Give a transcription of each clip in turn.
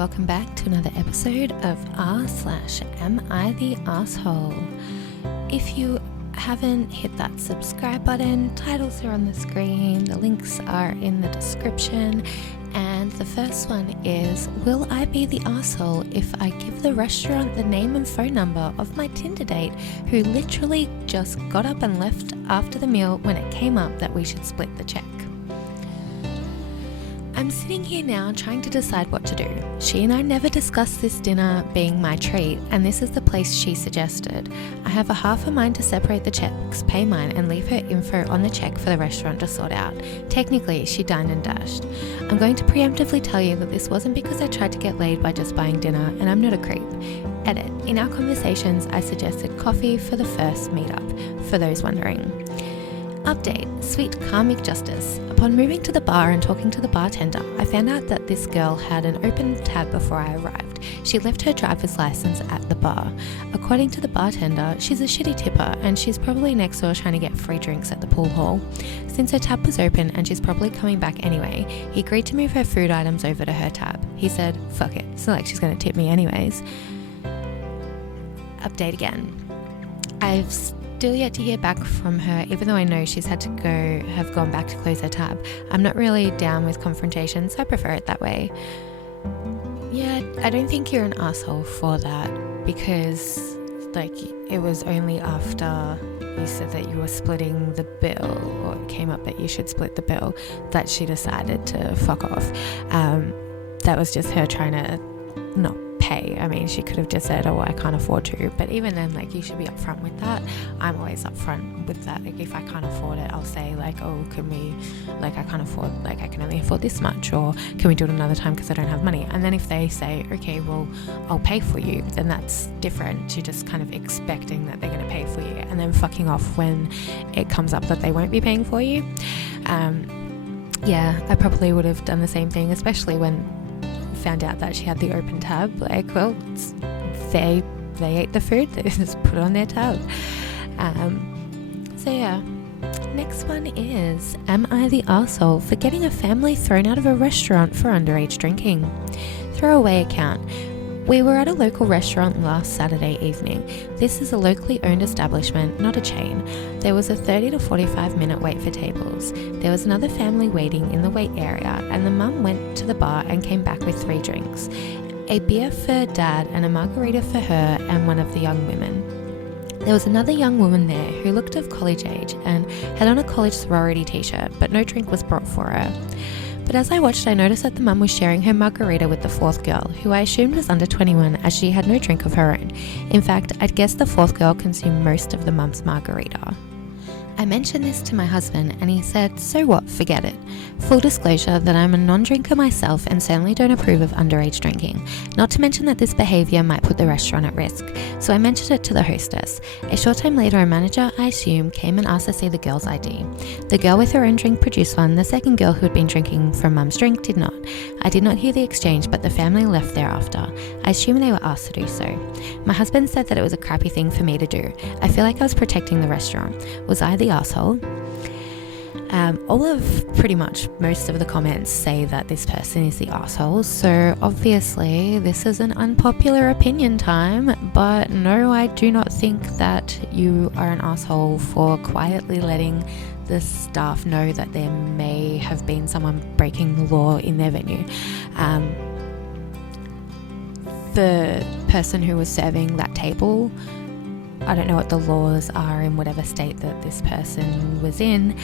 welcome back to another episode of r/Am I the Asshole. If you haven't hit that subscribe button, titles are on the screen, the links are in the description, and the first one is, will I be the asshole if I give the restaurant the name and phone number of my Tinder date who literally just got up and left after the meal when it came up that we should split the check? I'm sitting here now trying to decide what to do. She and I never discussed this dinner being my treat, and this is the place she suggested. I have a half a mind to separate the checks, pay mine, and leave her info on the check for the restaurant to sort out. Technically, she dined and dashed. I'm going to preemptively tell you that this wasn't because I tried to get laid by just buying dinner, and I'm not a creep. Edit. In our conversations, I suggested coffee for the first meetup, for those wondering. Update. Sweet karmic justice. Upon moving to the bar and talking to the bartender, I found out that this girl had an open tab before I arrived. She left her driver's license at the bar. According to the bartender, she's a shitty tipper and she's probably next door trying to get free drinks at the pool hall. Since her tab was open and she's probably coming back anyway, he agreed to move her food items over to her tab. He said, fuck it, it's not like she's going to tip me anyways. Update again. I've still yet to hear back from her, even though I know she's had to have gone back to close her tab. I'm not really down with confrontation, so I prefer it that way. Yeah, I don't think you're an asshole for that, because it was only after you said that you were splitting the bill, or it came up that you should split the bill, that she decided to fuck off. That was just her trying to not pay. I mean, she could have just said, oh, I can't afford to, but even then, you should be upfront with that. I'm always upfront with that. If I can't afford it, I'll say oh, can we, I can't afford, I can only afford this much, or can we do it another time because I don't have money? And then if they say, okay, well, I'll pay for you, then that's different to just kind of expecting that they're going to pay for you and then fucking off when it comes up that they won't be paying for you. Yeah, I probably would have done the same thing, especially when found out that she had the open tab. They ate the food, they just put it on their tab. So yeah, next one is, am I the arsehole for getting a family thrown out of a restaurant for underage drinking? Throwaway account. We were at a local restaurant last Saturday evening. This is a locally owned establishment, not a chain. There was a 30 to 45 minute wait for tables. There was another family waiting in the wait area, and the mum went to the bar and came back with 3 drinks. A beer for dad and a margarita for her and one of the young women. There was another young woman there who looked of college age and had on a college sorority t-shirt, but no drink was brought for her. But as I watched, I noticed that the mum was sharing her margarita with the 4th girl, who I assumed was under 21 as she had no drink of her own. In fact, I'd guess the 4th girl consumed most of the mum's margarita. I mentioned this to my husband and he said, so what, forget it. Full disclosure that I'm a non-drinker myself and certainly don't approve of underage drinking, not to mention that this behaviour might put the restaurant at risk, so I mentioned it to the hostess. A short time later, a manager, I assume, came and asked to see the girl's ID. The girl with her own drink produced one, the second girl who had been drinking from mum's drink did not. I did not hear the exchange, but the family left thereafter. I assume they were asked to do so. My husband said that it was a crappy thing for me to do. I feel like I was protecting the restaurant. Was I the asshole? Most of the comments say that this person is the asshole, so obviously this is an unpopular opinion time, but no, I do not think that you are an asshole for quietly letting the staff know that there may have been someone breaking the law in their venue. The person who was serving that table, I don't know what the laws are in whatever state that this person was in,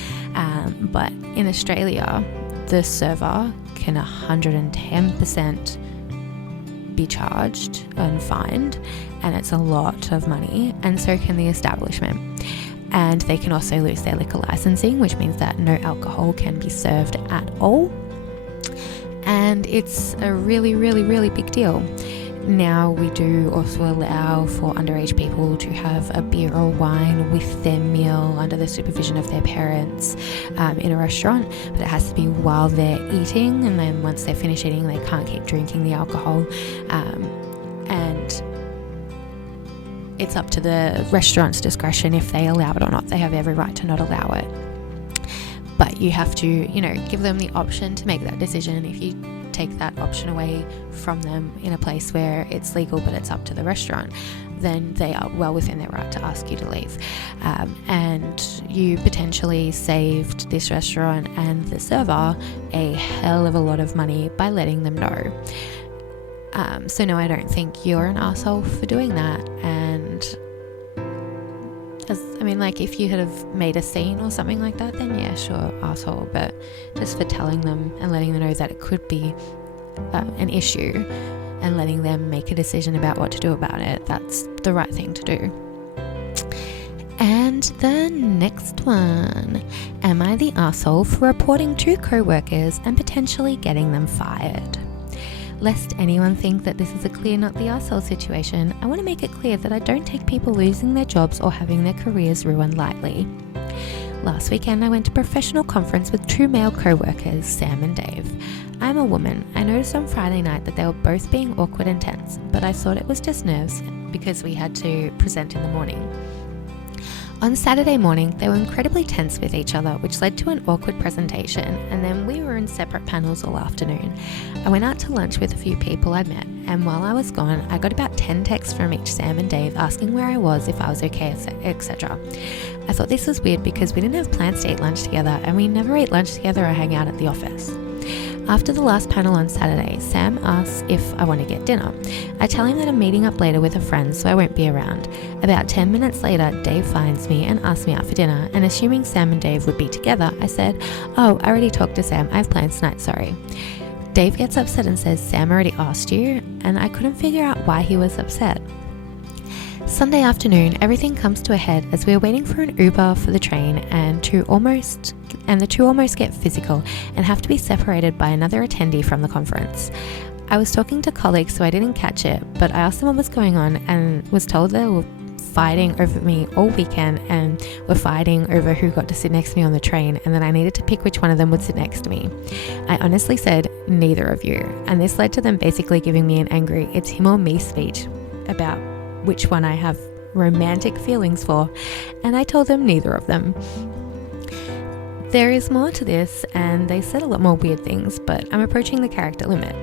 but in Australia, the server can 110% be charged and fined, and it's a lot of money, and so can the establishment. And they can also lose their liquor licensing, which means that no alcohol can be served at all. And it's a really, really, really big deal. Now we do also allow for underage people to have a beer or wine with their meal under the supervision of their parents in a restaurant, but it has to be while they're eating, and then once they're finished eating they can't keep drinking the alcohol, and it's up to the restaurant's discretion if they allow it or not. They have every right to not allow it, but you have to give them the option to make that decision. If you take that option away from them in a place where it's legal but it's up to the restaurant, then they are well within their right to ask you to leave. And you potentially saved this restaurant and the server a hell of a lot of money by letting them know. So no, I don't think you're an asshole for doing that. And if you had have made a scene or something like that, then yeah, sure, asshole. But just for telling them and letting them know that it could be an issue and letting them make a decision about what to do about it, that's the right thing to do. And the next one, am I the asshole for reporting 2 co-workers and potentially getting them fired? Lest anyone think that this is a clear not the arsehole situation, I want to make it clear that I don't take people losing their jobs or having their careers ruined lightly. Last weekend I went to a professional conference with 2 male co-workers, Sam and Dave. I'm a woman. I noticed on Friday night that they were both being awkward and tense, but I thought it was just nerves because we had to present in the morning. On Saturday morning, they were incredibly tense with each other, which led to an awkward presentation, and then we were in separate panels all afternoon. I went out to lunch with a few people I met, and while I was gone, I got about 10 texts from each Sam and Dave asking where I was, if I was okay, etc. I thought this was weird because we didn't have plans to eat lunch together, and we never eat lunch together or hang out at the office. After the last panel on Saturday, Sam asks if I want to get dinner. I tell him that I'm meeting up later with a friend, so I won't be around. About 10 minutes later, Dave finds me and asks me out for dinner, and assuming Sam and Dave would be together, I said, "Oh, I already talked to Sam. I have plans tonight, sorry." Dave gets upset and says, "Sam already asked you?" And I couldn't figure out why he was upset. Sunday afternoon, everything comes to a head as we are waiting for an Uber for the train, and the two almost get physical and have to be separated by another attendee from the conference. I was talking to colleagues, so I didn't catch it, but I asked them what was going on and was told they were fighting over me all weekend and were fighting over who got to sit next to me on the train, and that I needed to pick which one of them would sit next to me. I honestly said, "Neither of you," and this led to them basically giving me an angry "it's him or me" speech about which one I have romantic feelings for, and I told them neither of them. There is more to this, and they said a lot more weird things, but I'm approaching the character limit.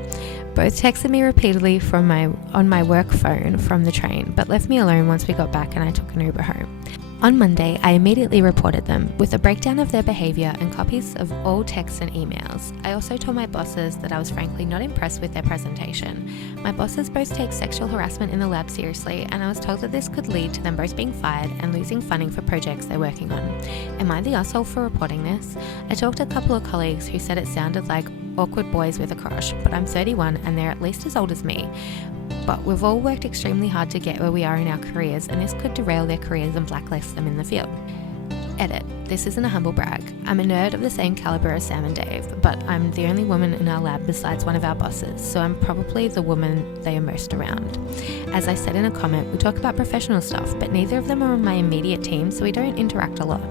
Both texted me repeatedly on my work phone from the train, but left me alone once we got back and I took an Uber home. On Monday, I immediately reported them with a breakdown of their behaviour and copies of all texts and emails. I also told my bosses that I was frankly not impressed with their presentation. My bosses both take sexual harassment in the lab seriously, and I was told that this could lead to them both being fired and losing funding for projects they're working on. Am I the asshole for reporting this? I talked to a couple of colleagues who said it sounded like awkward boys with a crush, but I'm 31 and they're at least as old as me. But we've all worked extremely hard to get where we are in our careers, and this could derail their careers and blacklist them in the field. Edit. This isn't a humble brag. I'm a nerd of the same caliber as Sam and Dave, but I'm the only woman in our lab besides one of our bosses, so I'm probably the woman they are most around. As I said in a comment, we talk about professional stuff, but neither of them are on my immediate team, so we don't interact a lot.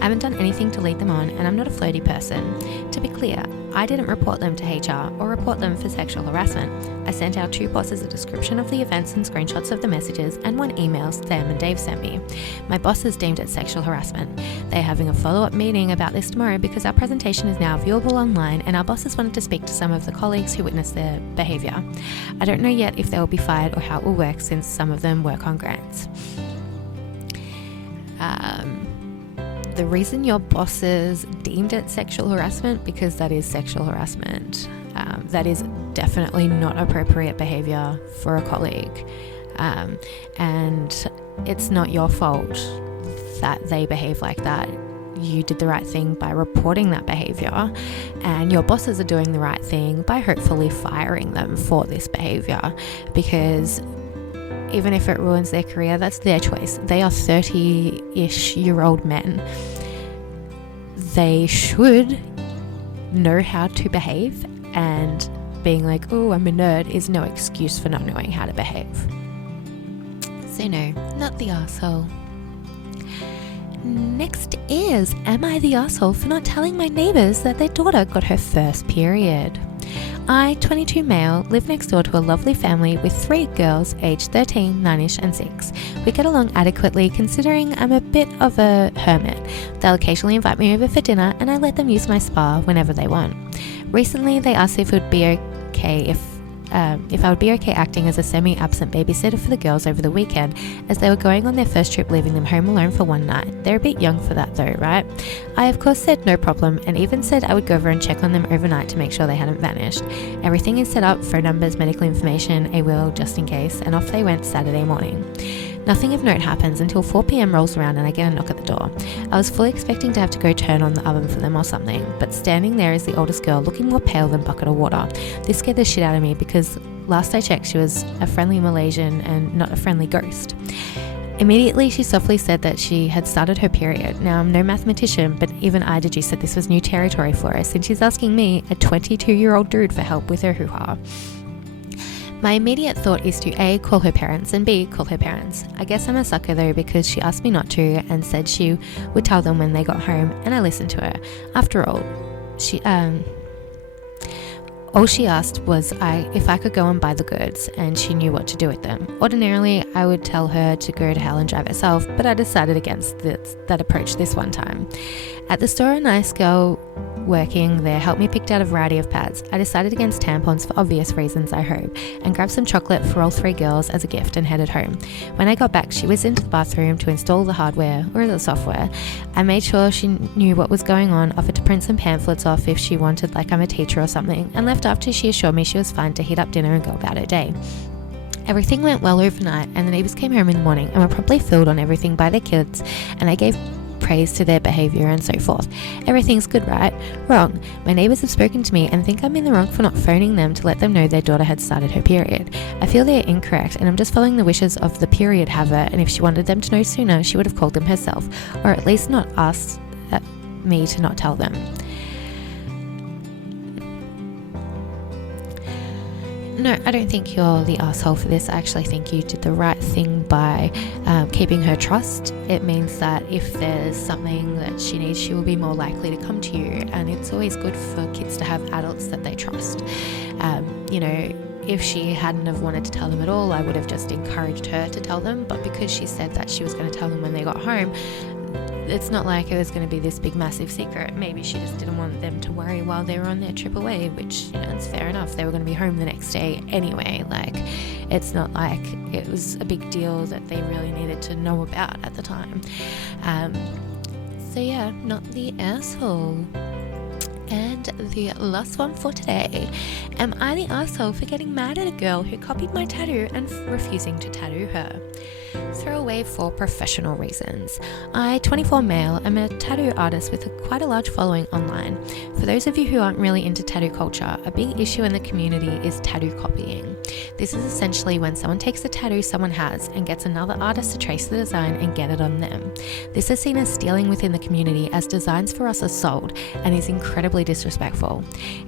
I haven't done anything to lead them on, and I'm not a flirty person. To be clear, I didn't report them to HR or report them for sexual harassment. I sent our two bosses a description of the events and screenshots of the messages and one email Sam and Dave sent me. My bosses deemed it sexual harassment. They're having a follow-up meeting about this tomorrow because our presentation is now viewable online, and our bosses wanted to speak to some of the colleagues who witnessed their behaviour. I don't know yet if they will be fired or how it will work, since some of them work on grants. The reason your bosses deemed it sexual harassment, because that is sexual harassment. That is definitely not appropriate behaviour for a colleague. And it's not your fault that they behave like that. You did the right thing by reporting that behaviour, and your bosses are doing the right thing by hopefully firing them for this behaviour, because even if it ruins their career, that's their choice. They are 30-ish year old men. They should know how to behave, and being like, "Oh, I'm a nerd," is no excuse for not knowing how to behave. So no, not the arsehole. Next is, am I the arsehole for not telling my neighbours that their daughter got her first period? I, 22 male, live next door to a lovely family with 3 girls aged 13, 9ish and 6. We get along adequately considering I'm a bit of a hermit. They'll occasionally invite me over for dinner, and I let them use my spa whenever they want. Recently they asked if it would be okay if I would be okay acting as a semi-absent babysitter for the girls over the weekend, as they were going on their first trip, leaving them home alone for one night. They're a bit young for that though, right? I of course said no problem, and even said I would go over and check on them overnight to make sure they hadn't vanished. Everything is set up: phone numbers, medical information, a will, just in case, and off they went Saturday morning. Nothing of note happens until 4 p.m. rolls around and I get a knock at the door. I was fully expecting to have to go turn on the oven for them or something, but standing there is the oldest girl, looking more pale than bucket of water. This scared the shit out of me because last I checked she was a friendly Malaysian and not a friendly ghost. Immediately she softly said that she had started her period. Now, I'm no mathematician, but even I deduced that this was new territory for us, and she's asking me, a 22-year-old dude, for help with her hoo-ha. My immediate thought is to A, call her parents, and B, call her parents. I guess I'm a sucker though, because she asked me not to and said she would tell them when they got home, and I listened to her. After all, all she asked was if I could go and buy the goods, and she knew what to do with them. Ordinarily, I would tell her to go to hell and drive herself, but I decided against that approach this one time. At the store, a nice girl working there helped me pick out a variety of pads. I decided against tampons for obvious reasons, I hope, and grabbed some chocolate for all 3 girls as a gift and headed home. When I got back, she was into the bathroom to install the hardware, or the software. I made sure she knew what was going on, offered to print some pamphlets off if she wanted, like I'm a teacher or something, and left after she assured me she was fine to heat up dinner and go about her day. Everything went well overnight, and the neighbours came home in the morning and were promptly filled on everything by their kids, and I gave praise to their behaviour and so forth. Everything's good, right? Wrong. My neighbours have spoken to me and think I'm in the wrong for not phoning them to let them know their daughter had started her period. I feel they're incorrect, and I'm just following the wishes of the period haver, and if she wanted them to know sooner, she would have called them herself, or at least not asked me to not tell them. No, I don't think you're the asshole for this. I actually think you did the right thing by keeping her trust. It means that if there's something that she needs, she will be more likely to come to you, and it's always good for kids to have adults that they trust. If she hadn't have wanted to tell them at all, I would have just encouraged her to tell them, but because she said that she was going to tell them when they got home, it's not like it was going to be this big massive secret. Maybe she just didn't want them to worry while they were on their trip away, which, it's fair enough. They were going to be home the next day anyway. It's not like it was a big deal that they really needed to know about at the time. Not the asshole. And the last one for today. Am I the asshole for getting mad at a girl who copied my tattoo and refusing to tattoo her? Throw away for professional reasons. I, 24 male, am a tattoo artist with quite a large following online. For those of you who aren't really into tattoo culture, a big issue in the community is tattoo copying. This is essentially when someone takes a tattoo someone has and gets another artist to trace the design and get it on them. This is seen as stealing within the community, as designs for us are sold, and is incredibly disrespectful.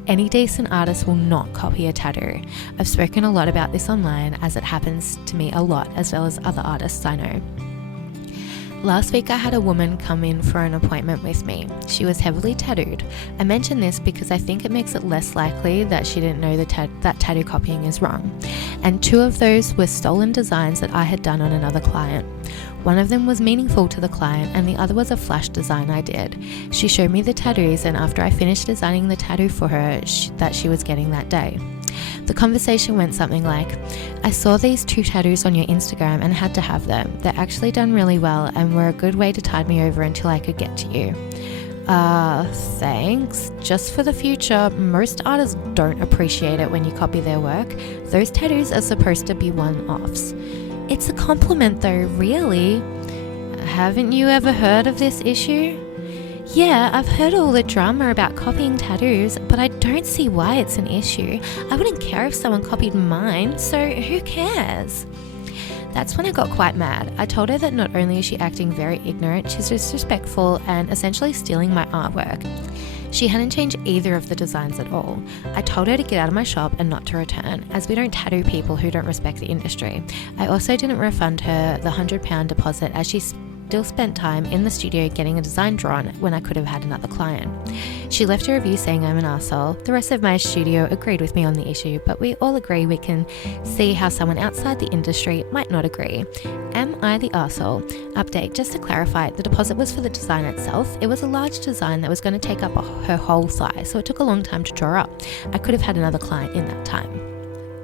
Any decent artist will not copy a tattoo. I've spoken a lot about this online, as it happens to me a lot, as well as other artists I know. Last week I had a woman come in for an appointment with me. She was heavily tattooed. I mention this because I think it makes it less likely that she didn't know that tattoo copying is wrong. And 2 of those were stolen designs that I had done on another client. One of them was meaningful to the client, and the other was a flash design I did. She showed me the tattoos, and after I finished designing the tattoo for her that she was getting that day. The conversation went something like, I saw these 2 tattoos on your Instagram and had to have them. They're actually done really well and were a good way to tide me over until I could get to you. Thanks. Just for the future, most artists don't appreciate it when you copy their work. Those tattoos are supposed to be one-offs. It's a compliment though, really. Haven't you ever heard of this issue? Yeah, I've heard all the drama about copying tattoos, but I don't see why it's an issue. I wouldn't care if someone copied mine, so who cares? That's when I got quite mad. I told her that not only is she acting very ignorant, she's disrespectful and essentially stealing my artwork. She hadn't changed either of the designs at all. I told her to get out of my shop and not to return, as we don't tattoo people who don't respect the industry. I also didn't refund her the £100 deposit, as she still spent time in the studio getting a design drawn when I could have had another client. She left a review saying I'm an arsehole. The rest of my studio agreed with me on the issue, but we all agree we can see how someone outside the industry might not agree. Am I the Arsehole? Update, just to clarify, the deposit was for the design itself. It was a large design that was going to take up her whole thigh, so it took a long time to draw up. I could have had another client in that time.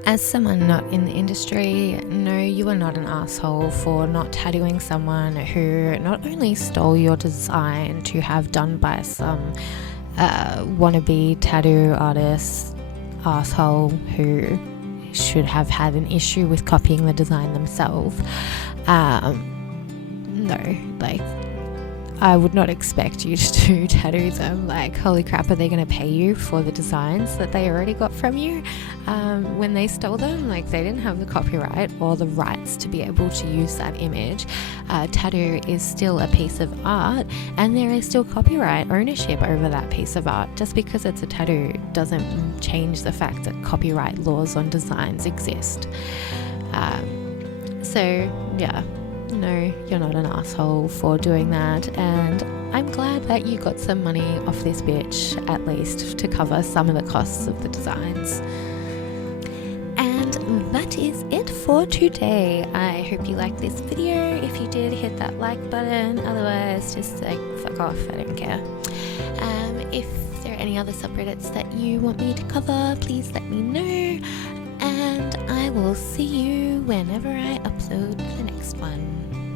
As someone not in the industry, no, you are not an asshole for not tattooing someone who not only stole your design to have done by some wannabe tattoo artist asshole who should have had an issue with copying the design themselves. No, like, I would not expect you to tattoo them. Like, holy crap, are they going to pay you for the designs that they already got from you when they stole them? Like, they didn't have the copyright or the rights to be able to use that image. Tattoo is still a piece of art, and there is still copyright ownership over that piece of art. Just because it's a tattoo doesn't change the fact that copyright laws on designs exist. So yeah, no, you're not an asshole for doing that, and I'm glad that you got some money off this bitch, at least to cover some of the costs of the designs. And that is it for today. I hope you liked this video. If you did, hit that like button. Otherwise, just like fuck off, I don't care. If there are any other subreddits that you want me to cover, please let me know, and I will see you whenever I upload the next one.